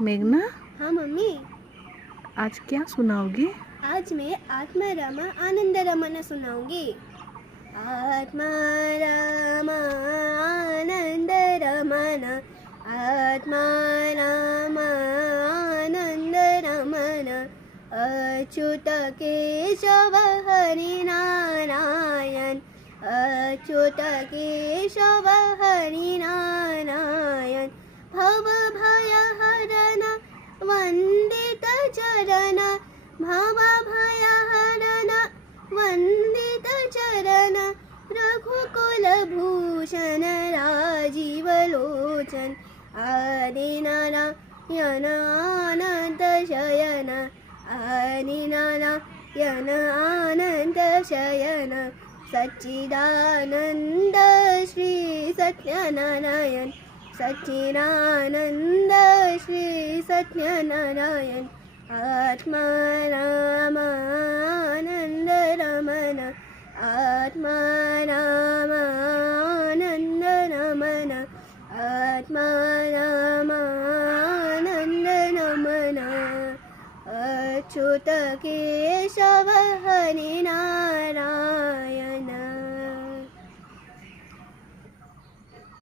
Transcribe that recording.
मेघना, हाँ मम्मी। आज क्या सुनाओगी? आज मैं आत्मा रामा आनंद रमन सुनाऊंगी। आत्मा रामा आनंद रमन, आत्मा रामा आनंद रमन, अच्युत केशव हरि नारायण, अच्युत केशव हरि नारायण, भव भय हरन वंदित चरण, भव भय हरन वंदित चरण, रघुकुल भूषण राजीव लोचन, आदि नारायण आनंद शयन, आदि नारायण आनंद शयन, सच्चिदानंद श्री सत्यनारायण, सच्चिदानंद श्री सत्यनारायण, आत्मा रामा आनंद रमन, आत्मा रामा आनंद रमन, आत्मा रामा आनंद रमन, अच्युत केशव हरि नारायण।